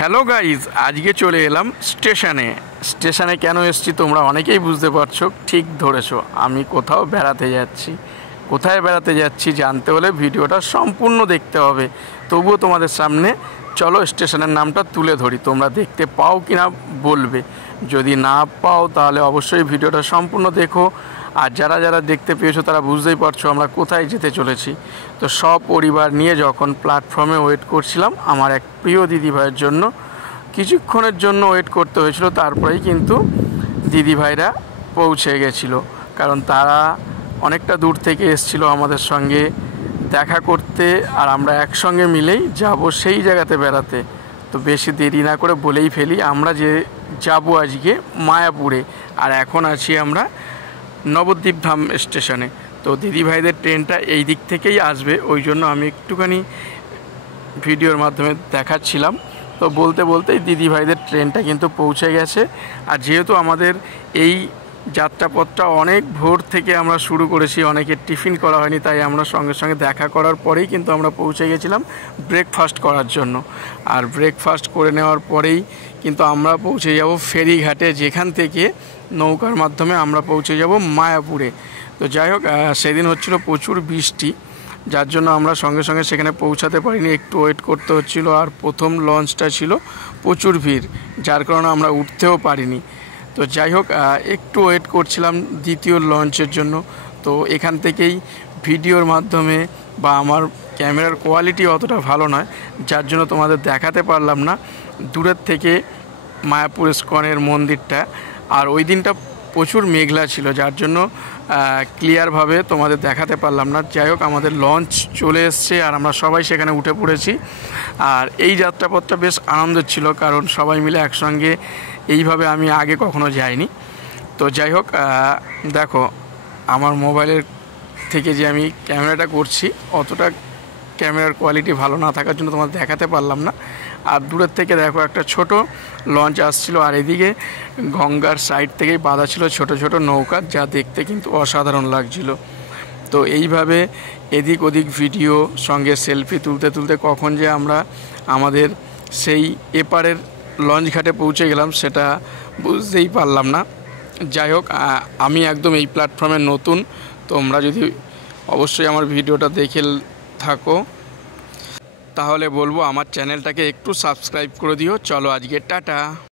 Hello guys, আজকে চলে এলাম স্টেশনে কেন এসেছি তোমরা অনেকেই বুঝতে পারছো। ঠিক ধরেছো, আমি কোথাও বেড়াতে যাচ্ছি। কোথায় বেড়াতে যাচ্ছি জানতে হলে ভিডিওটা সম্পূর্ণ দেখতে হবে। তবুও তোমাদের সামনে চলো স্টেশনের নামটা তুলে ধরি, তোমরা দেখতে পাও কি না বলবে। যদি না পাও তাহলে অবশ্যই ভিডিওটা সম্পূর্ণ দেখো। আর যারা যারা দেখতে পেয়েছো তারা বুঝতেই পারছো আমরা কোথায় যেতে চলেছি। তো সব পরিবার নিয়ে যখন প্ল্যাটফর্মে ওয়েট করছিলাম আমার এক প্রিয় দিদিভাইয়ের জন্য, কিছুক্ষণের জন্য ওয়েট করতে হয়েছিল, তারপরেই কিন্তু দিদিভাইরা পৌঁছে গেছিলো। কারণ তারা অনেকটা দূর থেকে এসেছিলো আমাদের সঙ্গে দেখা করতে, আর আমরা একসঙ্গে মিলেই যাব সেই জায়গাতে বেড়াতে। তো বেশি দেরি না করে বলেই ফেলি, আমরা যে যাব আজকে মায়াপুরে, আর এখন আছি আমরা নবদ্বীপ ধাম স্টেশনে। তো দিদিভাইদের ট্রেনটা এই দিক থেকেই আসবে, ওই জন্য আমি একটুখানি ভিডিওর মাধ্যমে দেখাচ্ছিলাম। তো বলতে বলতেই দিদিভাইদের ট্রেনটা কিন্তু পৌঁছে গেছে। আর যেহেতু আমাদের এই যাত্রাপথটা অনেক ভোর থেকে আমরা শুরু করেছি, অনেকের টিফিন করা হয়নি, তাই আমরা সঙ্গে সঙ্গে দেখা করার পরেই কিন্তু আমরা পৌঁছে গেছিলাম ব্রেকফাস্ট করার জন্য। আর ব্রেকফাস্ট করে নেওয়ার পরেই কিন্তু আমরা পৌঁছে যাব ফেরিঘাটে, যেখান থেকে নৌকার মাধ্যমে আমরা পৌঁছে যাব মায়াপুরে। তো যাই হোক, সেদিন হচ্ছিল প্রচুর বৃষ্টি, যার জন্য আমরা সঙ্গে সঙ্গে সেখানে পৌঁছাতে পারিনি, একটু ওয়েট করতে হচ্ছিল। আর প্রথম লঞ্চটা ছিল প্রচুর ভিড়, যার কারণে আমরা উঠতেও পারিনি। তো যাই হোক, একটু ওয়েট করছিলাম দ্বিতীয় লঞ্চের জন্য। তো এখান থেকেই ভিডিওর মাধ্যমে বা আমার ক্যামেরার কোয়ালিটি অতটা ভালো নয়, যার জন্য তোমাদের দেখাতে পারলাম না দূরের থেকে মায়াপুর ইস্কনের মন্দিরটা। আর ওই দিনটা প্রচুর মেঘলা ছিল, যার জন্য ক্লিয়ারভাবে তোমাদের দেখাতে পারলাম না। যাই হোক, আমাদের লঞ্চ চলে এসছে আর আমরা সবাই সেখানে উঠে পড়েছি। আর এই যাত্রাপথটা বেশ আনন্দের ছিল, কারণ সবাই মিলে একসঙ্গে এইভাবে আমি আগে কখনো যাইনি। তো যাই হোক, দেখো আমার মোবাইলের থেকে যে আমি ক্যামেরাটা করছি অতটা ক্যামেরার কোয়ালিটি ভালো না থাকার জন্য তোমাদের দেখাতে পারলাম না। আর দূরের থেকে দেখো একটা ছোট লঞ্চ আসছিল, আর এদিকে গঙ্গার সাইড থেকেই বাঁধা ছিল ছোট ছোট নৌকা, যা দেখতে কিন্তু অসাধারণ লাগছিল। তো এইভাবে এদিক ওদিক ভিডিও সঙ্গে সেলফি তুলতে তুলতে কখন যে আমরা আমাদের সেই এপারের লঞ্চ ঘাটে পৌঁছে গেলাম সেটা বুঝতেই পারলাম না। যাই হোক, আমি একদম এই প্ল্যাটফর্মে নতুন, তোমরা যদি অবশ্যই আমার ভিডিওটা দেখে থাকো তাহলে বলবো আমার চ্যানেলটাকে একটু সাবস্ক্রাইব করে দিও। চলো আজকে টাটা।